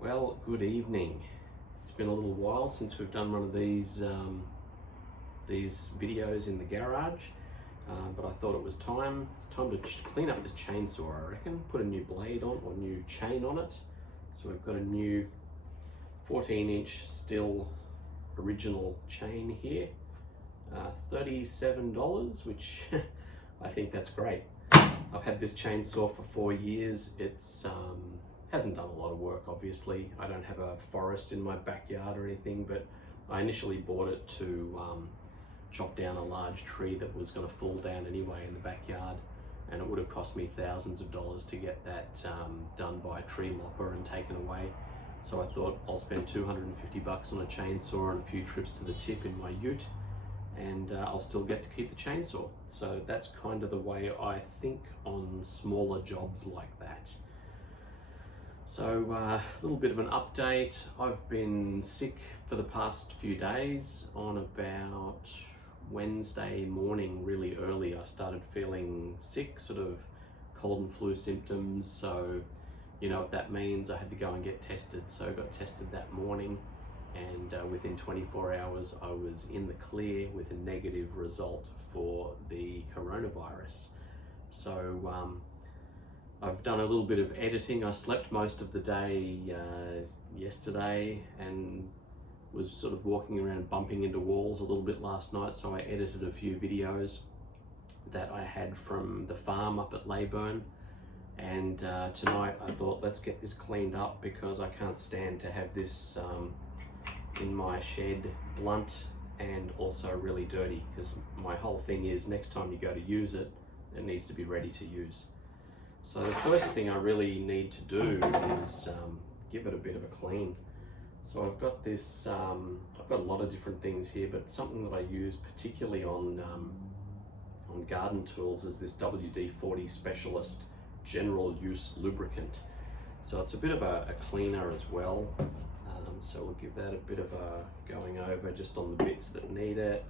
Well, good evening. It's been a little while since we've done one of these videos in the garage, but I thought it was time. It's time to clean up this chainsaw, I reckon. Put a new blade on, or new chain on it. So we've got a new 14-inch Stihl original chain here. $37, which I think that's great. I've had this chainsaw for 4 years. It's hasn't done a lot of work, obviously. I don't have a forest in my backyard or anything, but I initially bought it to chop down a large tree that was going to fall down anyway in the backyard, and it would have cost me thousands of dollars to get that done by a tree lopper and taken away. So I thought I'll spend $250 on a chainsaw and a few trips to the tip in my ute, and I'll still get to keep the chainsaw. So that's kind of the way I think on smaller jobs like that. So a little bit of an update. I've been sick for the past few days. On about Wednesday morning, really early, I started feeling sick, sort of cold and flu symptoms. So you know what that means. I had to go and get tested. So I got tested that morning, and within 24 hours I was in the clear with a negative result for the coronavirus. So I've done a little bit of editing. I slept most of the day yesterday and was sort of walking around bumping into walls a little bit last night, so I edited a few videos that I had from the farm up at Leyburn. And tonight I thought, let's get this cleaned up, because I can't stand to have this in my shed blunt and also really dirty, because my whole thing is next time you go to use it, it needs to be ready to use. So the first thing I really need to do is give it a bit of a clean. So I've got this, I've got a lot of different things here, but something that I use particularly on garden tools is this WD-40 Specialist General Use Lubricant. So it's a bit of a cleaner as well. So we'll give that a bit of a going over just on the bits that need it.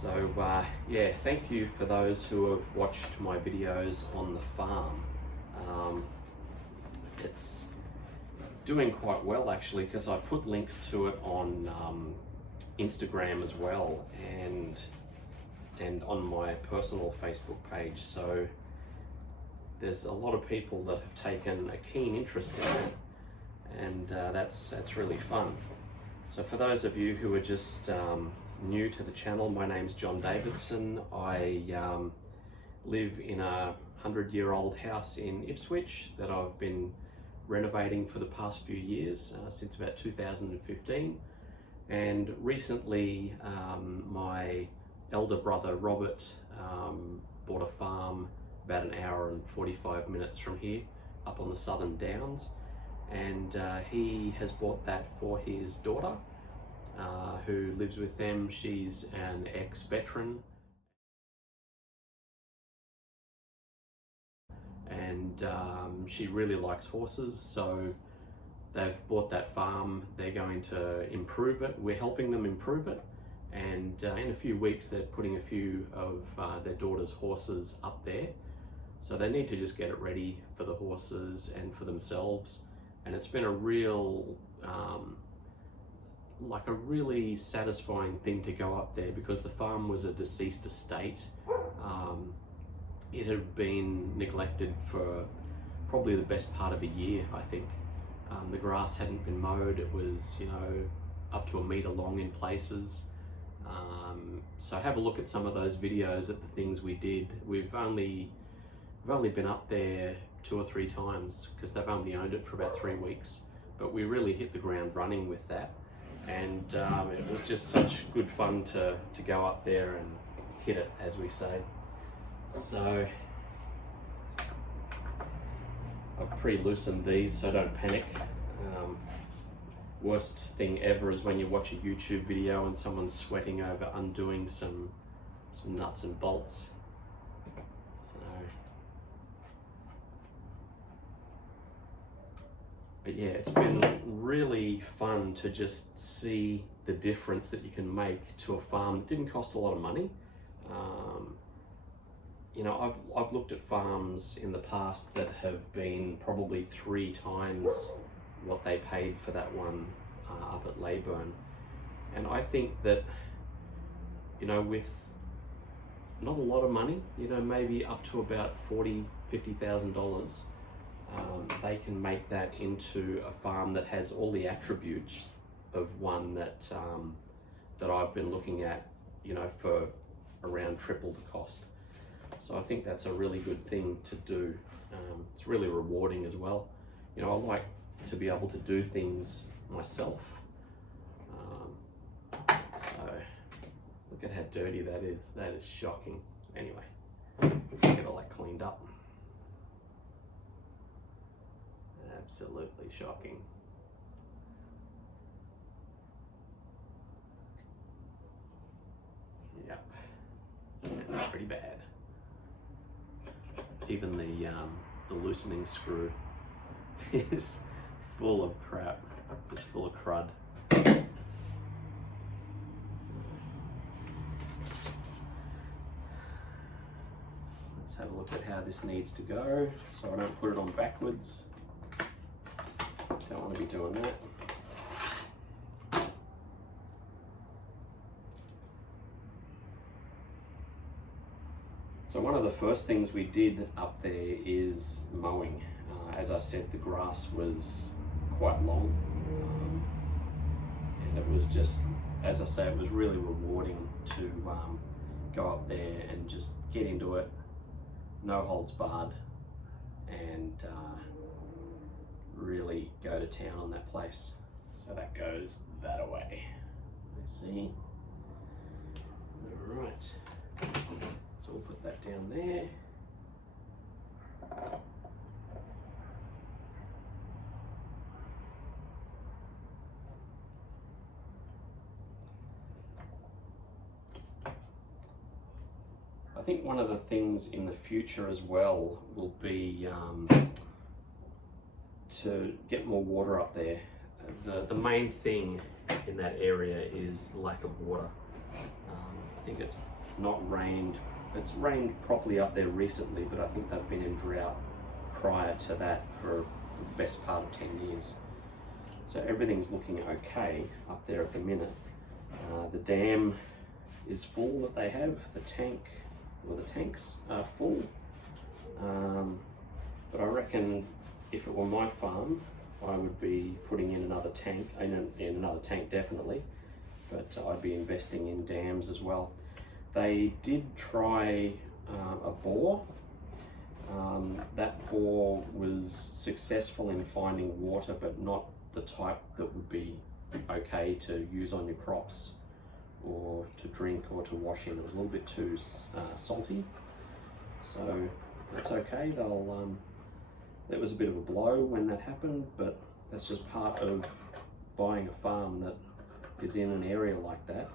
So yeah, thank you for those who have watched my videos on the farm. It's doing quite well actually, because I put links to it on Instagram as well, and on my personal Facebook page. So there's a lot of people that have taken a keen interest in it, and that's really fun. So for those of you who are just new to the channel, my name's John Davidson. I live in a 100-year-old house in Ipswich that I've been renovating for the past few years, since about 2015. And recently my elder brother Robert bought a farm about an hour and 45 minutes from here, up on the Southern Downs, and he has bought that for his daughter, who lives with them. She's an ex-veteran, and she really likes horses, so they've bought that farm. They're going to improve it. We're helping them improve it, and in a few weeks they're putting a few of their daughter's horses up there. So they need to just get it ready for the horses and for themselves. And it's been a real like a really satisfying thing to go up there, because the farm was a deceased estate. It had been neglected for probably the best part of a year, I think. The grass hadn't been mowed. It was, you know, up to 1 meter long in places. So have a look at some of those videos at the things we did. We've only been up there 2 or 3 times, because they've only owned it for about 3 weeks, but we really hit the ground running with that. And it was just such good fun to go up there and hit it, as we say. So I've pre-loosened these, so don't panic. Worst thing ever is when you watch a YouTube video and someone's sweating over undoing some nuts and bolts. But yeah, it's been really fun to just see the difference that you can make to a farm that didn't cost a lot of money. you know, I've looked at farms in the past that have been probably 3 times what they paid for that one up at Leyburn, and I think that, you know, with not a lot of money, you know, maybe up to about $40,000-$50,000, they can make that into a farm that has all the attributes of one that that I've been looking at, you know, for around triple the cost. So I think that's a really good thing to do. It's really rewarding as well. You know, I like to be able to do things myself. So look at how dirty that is. That is shocking. Anyway, get all that cleaned up. Absolutely shocking. Yep, that's pretty bad. Even the loosening screw is full of crap, just full of crud. Let's have a look at how this needs to go so I don't put it on backwards. Don't want to be doing that. So one of the first things we did up there is mowing. As I said, the grass was quite long, and it was just, as I say, it was really rewarding to go up there and just get into it, no holds barred, and really go to town on that place. So that goes that away. Let's see. All right. So we'll put that down there. I think one of the things in the future as well will be to get more water up there. The main thing in that area is the lack of water. I think it's not rained. It's rained properly up there recently, but I think they've been in drought prior to that for the best part of 10 years. So everything's looking okay up there at the minute. The dam is full that they have. The tanks are full. But I reckon if it were my farm, I would be putting in another tank, in another tank definitely, but I'd be investing in dams as well. They did try a bore. That bore was successful in finding water, but not the type that would be okay to use on your crops or to drink or to wash in. It was a little bit too salty, so that's okay. That was a bit of a blow when that happened, but that's just part of buying a farm that is in an area like that.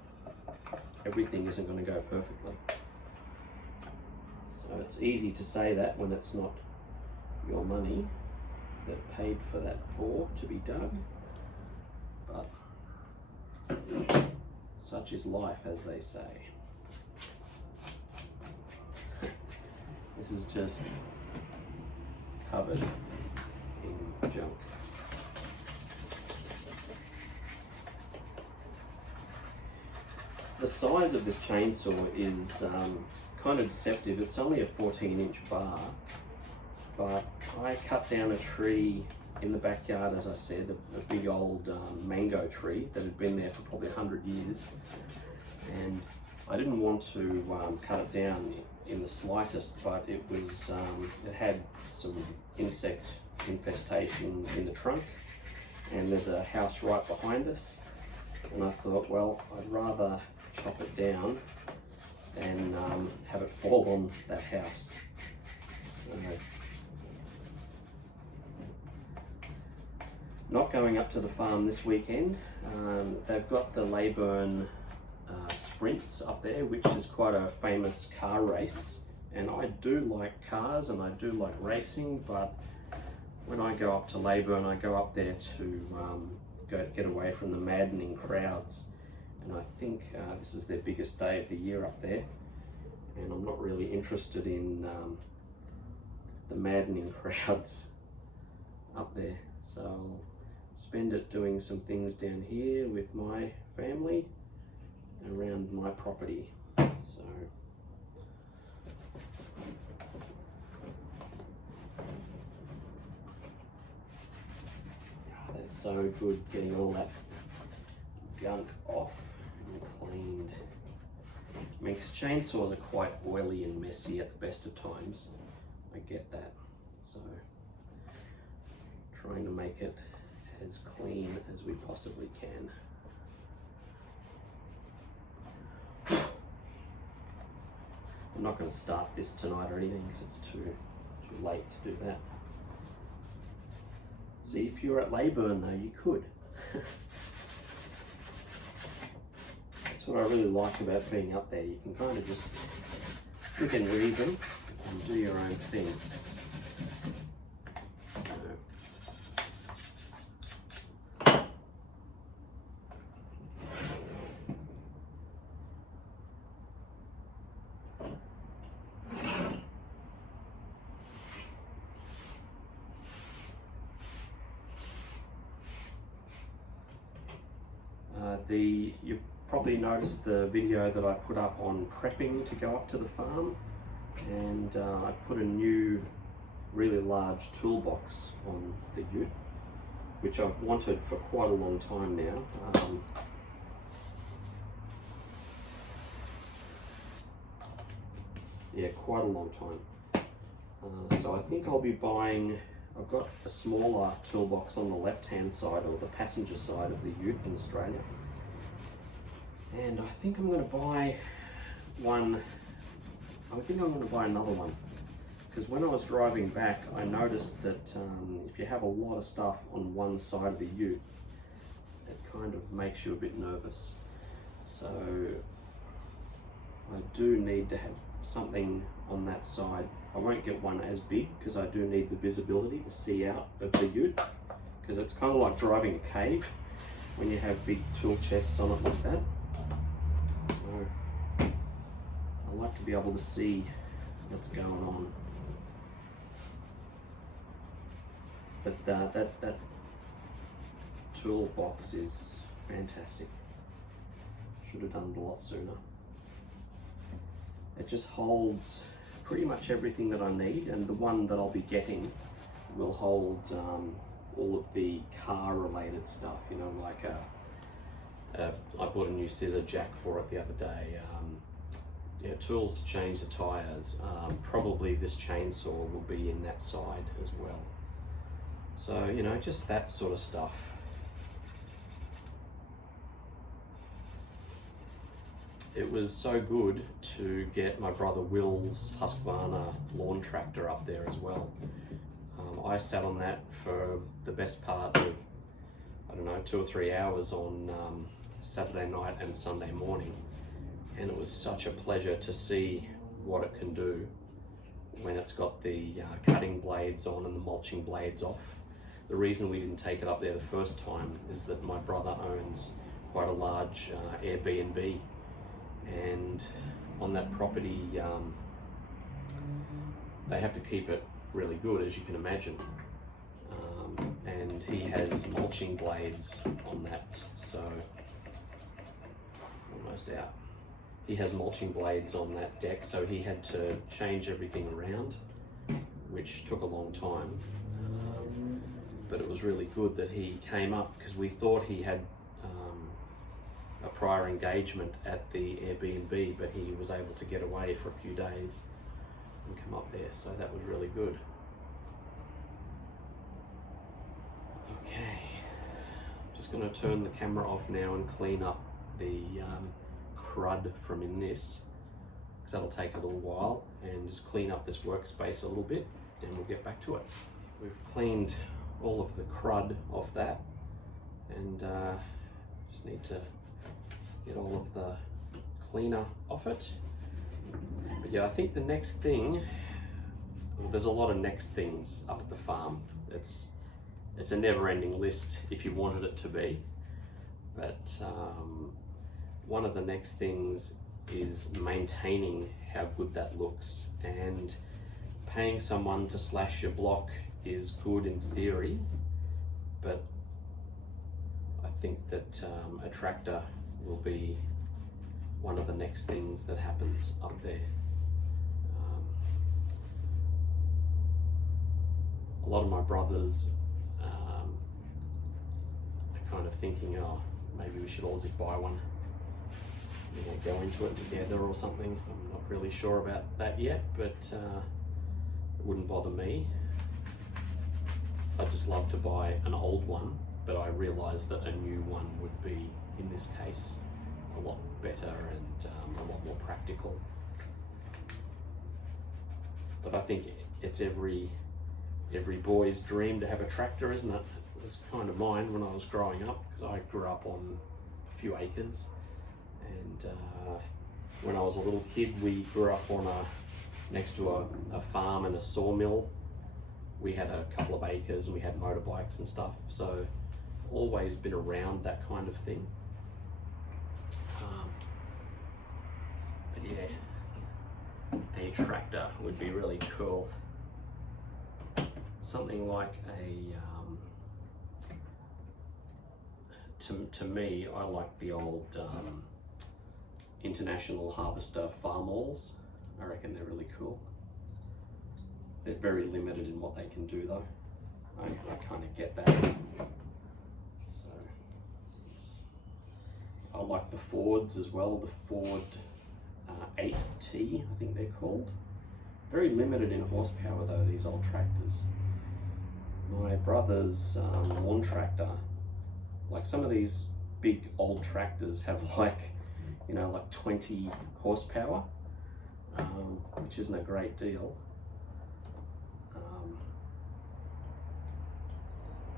Everything isn't going to go perfectly. So it's easy to say that when it's not your money that paid for that bore to be dug, but such is life, as they say. This is just covered in junk. The size of this chainsaw is kind of deceptive. It's only a 14-inch bar, but I cut down a tree in the backyard, as I said, a big old mango tree that had been there for probably 100 years, and I didn't want to cut it down in the slightest, but it was it had some insect infestation in the trunk, and there's a house right behind us, and I thought, well, I'd rather chop it down than have it fall on that house. So, not going up to the farm this weekend. They've got the Leyburn Sprints up there, which is quite a famous car race, and I do like cars and I do like racing, but when I go up to Leyburn, I go up there to get away from the maddening crowds, and I think this is their biggest day of the year up there, and I'm not really interested in the maddening crowds up there. So I'll spend it doing some things down here with my family around my property. So that's so good, getting all that gunk off and cleaned. I mean, because chainsaws are quite oily and messy at the best of times. I get that. So trying to make it as clean as we possibly can. I'm not going to start this tonight or anything because it's too late to do that. See, if you're at Leyburn though, you could. That's what I really like about being up there. You can kind of just within reason and do your own thing. You've probably noticed the video that I put up on prepping to go up to the farm, and I put a new really large toolbox on the ute, which I've wanted for quite a long time now. Yeah, quite a long time. So I think I'll be buying, I've got a smaller toolbox on the left hand side, or the passenger side of the ute in Australia. And I think I'm going to buy one, I think I'm going to buy another one, because when I was driving back I noticed that if you have a lot of stuff on one side of the ute, it kind of makes you a bit nervous. So I do need to have something on that side. I won't get one as big because I do need the visibility to see out of the ute, because it's kind of like driving a cave when you have big tool chests on it like that. So I like to be able to see what's going on. But that toolbox is fantastic. Should have done it a lot sooner. It just holds pretty much everything that I need, and the one that I'll be getting will hold all of the car related stuff, you know, like I bought a new scissor jack for it the other day, yeah, tools to change the tyres. Probably this chainsaw will be in that side as well. So, you know, just that sort of stuff. It was so good to get my brother Will's Husqvarna lawn tractor up there as well. I sat on that for the best part of, I don't know, 2 or 3 hours on Saturday night and Sunday morning, and it was such a pleasure to see what it can do when it's got the cutting blades on and the mulching blades off. The reason we didn't take it up there the first time is that my brother owns quite a large Airbnb, and on that property they have to keep it really good, as you can imagine, and he has mulching blades on that, so almost out. He has mulching blades on that deck, so he had to change everything around, which took a long time, but it was really good that he came up, because we thought he had a prior engagement at the Airbnb, but he was able to get away for a few days and come up there, so that was really good. Okay, I'm just going to turn the camera off now and clean up the crud from in this, because that'll take a little while, and just clean up this workspace a little bit, and we'll get back to it. We've cleaned all of the crud off that, and just need to get all of the cleaner off it. But yeah, I think the next thing, well, there's a lot of next things up at the farm. It's a never-ending list if you wanted it to be, but one of the next things is maintaining how good that looks. And paying someone to slash your block is good in theory, but I think that a tractor will be one of the next things that happens up there. A lot of my brothers are kind of thinking, oh, maybe we should all just buy one, you know, go into it together or something. I'm not really sure about that yet, but it wouldn't bother me. I'd just love to buy an old one, but I realise that a new one would be, in this case, a lot better and a lot more practical. But I think it's every boy's dream to have a tractor, isn't it? It was kind of mine when I was growing up, because I grew up on a few acres, and when I was a little kid we grew up on next to a farm and a sawmill. We had a couple of acres and we had motorbikes and stuff, so always been around that kind of thing. But yeah, a tractor would be really cool. Something like to me, I like the old International Harvester farm hauls. I reckon they're really cool. They're very limited in what they can do though. I kind of get that. So I like the Fords as well, the Ford 8T, I think they're called. Very limited in horsepower though, these old tractors. My brother's lawn tractor, like some of these big old tractors have like, you know, like 20 horsepower, which isn't a great deal.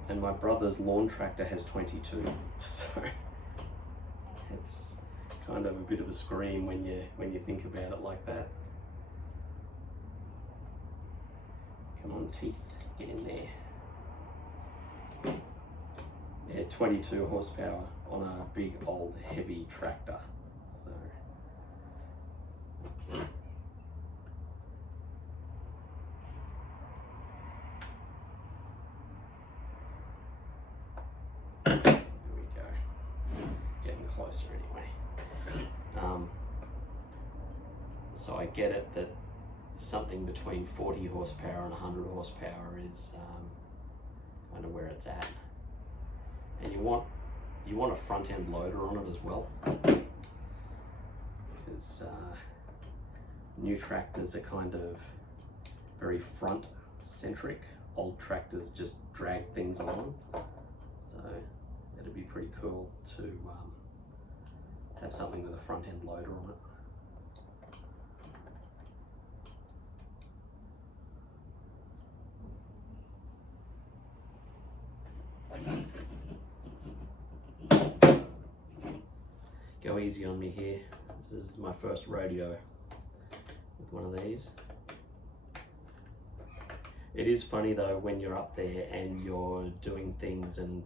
And my brother's lawn tractor has 22, so it's kind of a bit of a scream when you think about it like that. Come on, teeth, get in there. Yeah, 22 horsepower on a big old heavy tractor. So there we go. Getting closer anyway. So I get it that something between 40 horsepower and 100 horsepower is kind of where it's at. And you want a front end loader on it as well, because new tractors are kind of very front centric. Old tractors just drag things along, so it'd be pretty cool to have something with a front end loader on it. Go easy on me here. This is my first rodeo with one of these. It is funny though when you're up there and you're doing things and,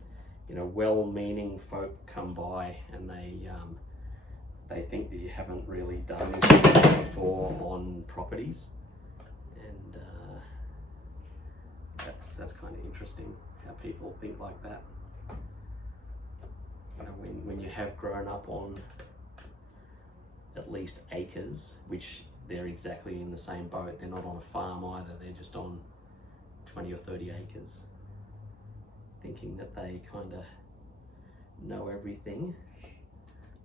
you know, well-meaning folk come by and they think that you haven't really done this before on properties, and that's kind of interesting how people think like that. You know, when you have grown up on at least acres, which they're exactly in the same boat. They're not on a farm either, they're just on 20 or 30 acres, thinking that they kind of know everything.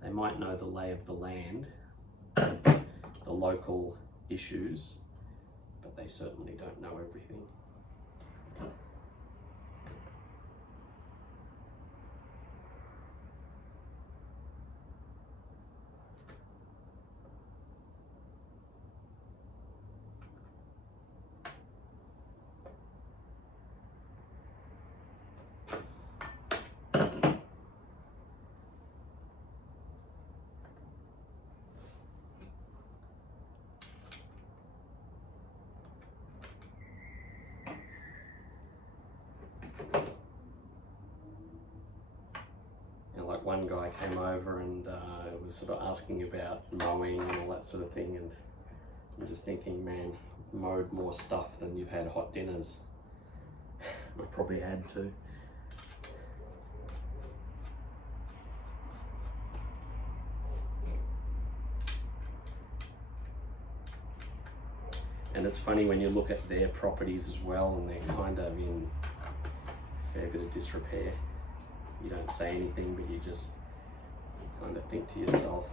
They might know the lay of the land, the local issues, but they certainly don't know everything. Like one guy came over and it was sort of asking about mowing and all that sort of thing, and I'm just thinking, man, mowed more stuff than you've had hot dinners. I probably had to. And it's funny when you look at their properties as well, and they're kind of in a fair bit of disrepair. You don't say anything, but you just kind of think to yourself,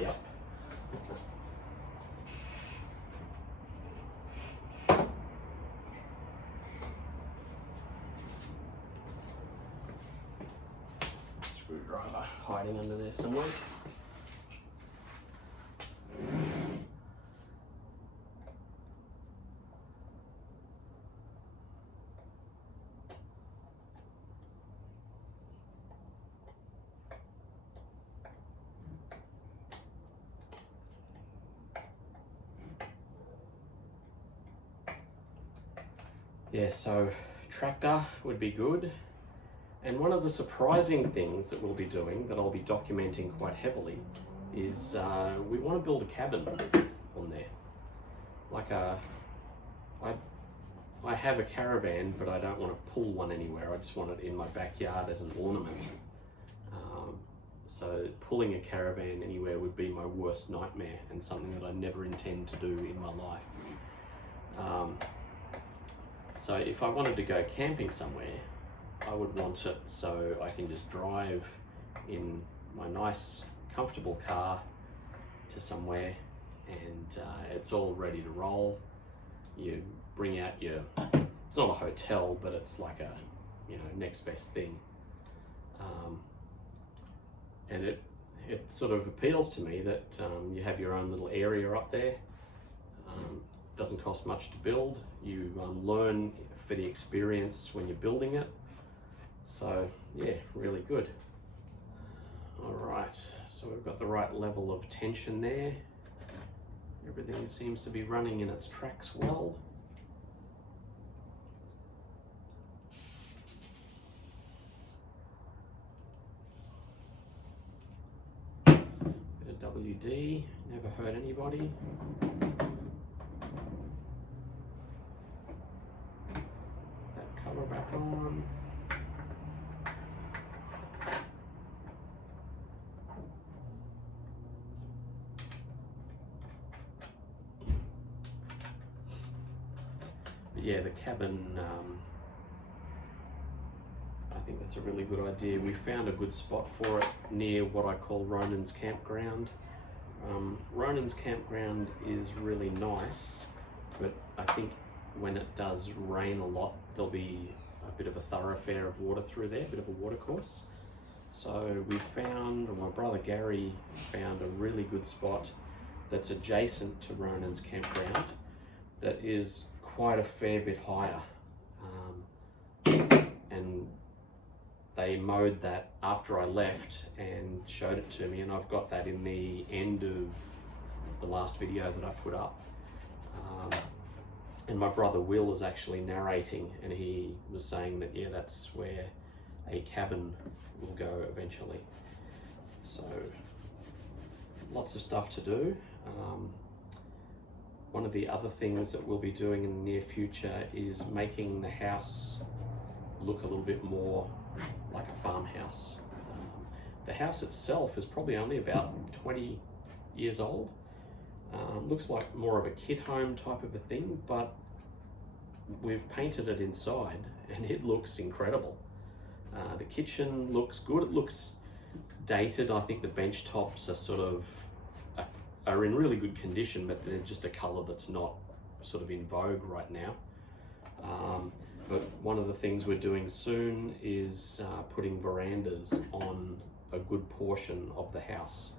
yep. Screwdriver hiding under there somewhere. Yeah, so tractor would be good. And one of the surprising things that we'll be doing, that I'll be documenting quite heavily, is we want to build a cabin on there. Like I have a caravan, but I don't want to pull one anywhere. I just want it in my backyard as an ornament. So pulling a caravan anywhere would be my worst nightmare, and something that I never intend to do in my life. So if I wanted to go camping somewhere, I would want it so I can just drive in my nice, comfortable car to somewhere, and it's all ready to roll. You bring out your, it's not a hotel, but it's like a, next best thing. And it sort of appeals to me that you have your own little area up there. Doesn't cost much to build. You learn for the experience when you're building it. So yeah, really good. All right, so we've got the right level of tension there. Everything seems to be running in its tracks well. Bit of WD, never hurt anybody. Back on. But yeah, the cabin, I think that's a really good idea. We found a good spot for it near what I call Ronan's Campground. Ronan's Campground is really nice, but I think when it does rain a lot, there'll be a bit of a thoroughfare of water through there, a bit of a water course. So we found, or my brother Gary found, a really good spot that's adjacent to Ronan's Campground that is quite a fair bit higher. And they mowed that after I left and showed it to me, and I've got that in the end of the last video that I put up. And my brother Will is actually narrating, and he was saying that, yeah, that's where a cabin will go eventually. So lots of stuff to do. One of the other things that we'll be doing in the near future is making the house look a little bit more like a farmhouse. The house itself is probably only about 20 years old. Looks like more of a kit home type of a thing, but we've painted it inside and it looks incredible. The kitchen looks good. It looks dated. I think the bench tops are sort of are in really good condition, but they're just a color that's not sort of in vogue right now. But one of the things we're doing soon is putting verandas on a good portion of the house,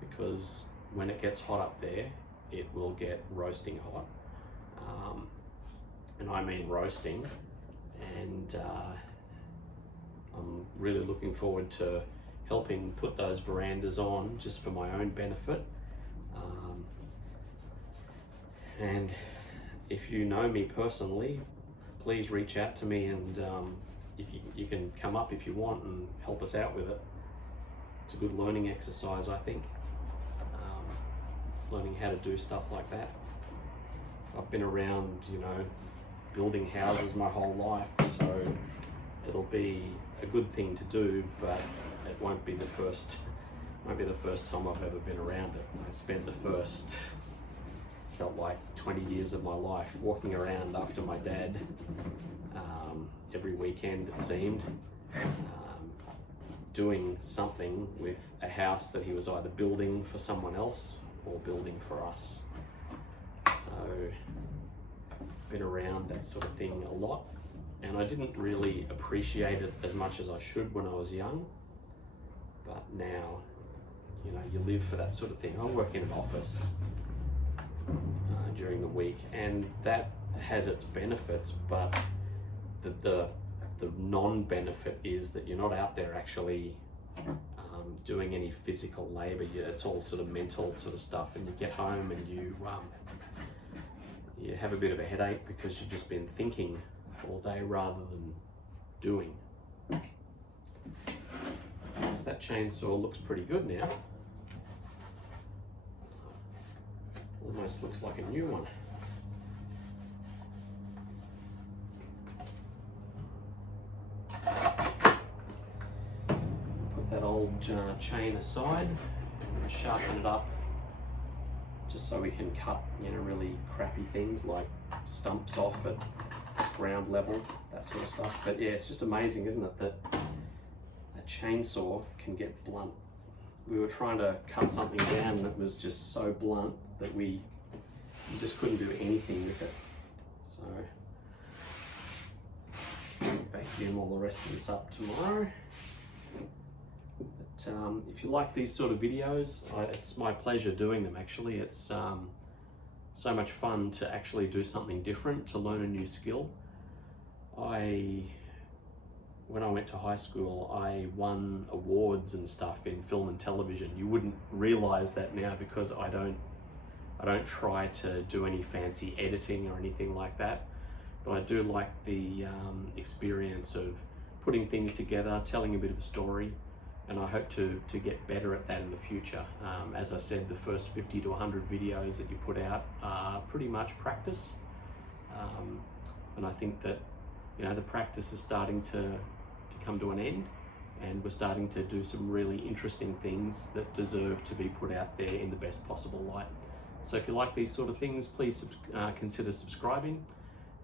because when it gets hot up there, it will get roasting hot. And I mean roasting. And I'm really looking forward to helping put those verandas on just for my own benefit. And if you know me personally, please reach out to me, and if you can come up if you want and help us out with it. it's a good learning exercise, I think. Learning how to do stuff like that. I've been around, you know, building houses my whole life, so it'll be a good thing to do, but it won't be the first time I've ever been around it. I spent the first, felt like 20 years of my life walking around after my dad, every weekend it seemed, doing something with a house that he was either building for someone else or building for us. So, been around that sort of thing a lot, and I didn't really appreciate it as much as I should when I was young, but now, you know, you live for that sort of thing. I work in an office during the week, and that has its benefits, but the non-benefit is that you're not out there actually doing any physical labor. It's all sort of mental sort of stuff, and you get home and you have a bit of a headache because you've just been thinking all day rather than doing. That chainsaw looks pretty good now. Almost looks like a new one. Put that old chain aside and sharpen it up, just so we can cut, you know, really crappy things like stumps off at ground level, that sort of stuff. But yeah, it's just amazing, isn't it, that a chainsaw can get blunt. We were trying to cut something down and it was just so blunt that we just couldn't do anything with it. So vacuum all the rest of this up tomorrow. But if you like these sort of videos, it's my pleasure doing them actually. It's so much fun to actually do something different, to learn a new skill. When I went to high school, I won awards and stuff in film and television. You wouldn't realize that now because I don't try to do any fancy editing or anything like that, but I do like the experience of putting things together, telling a bit of a story, and I hope to get better at that in the future. As I said, the first 50 to 100 videos that you put out are pretty much practice, and I think that, you know, the practice is starting to come to an end, and we're starting to do some really interesting things that deserve to be put out there in the best possible light. So if you like these sort of things, please consider subscribing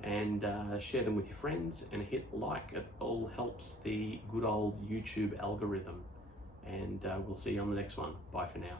and share them with your friends, and hit like. It all helps the good old YouTube algorithm. And we'll see you on the next one. Bye for now.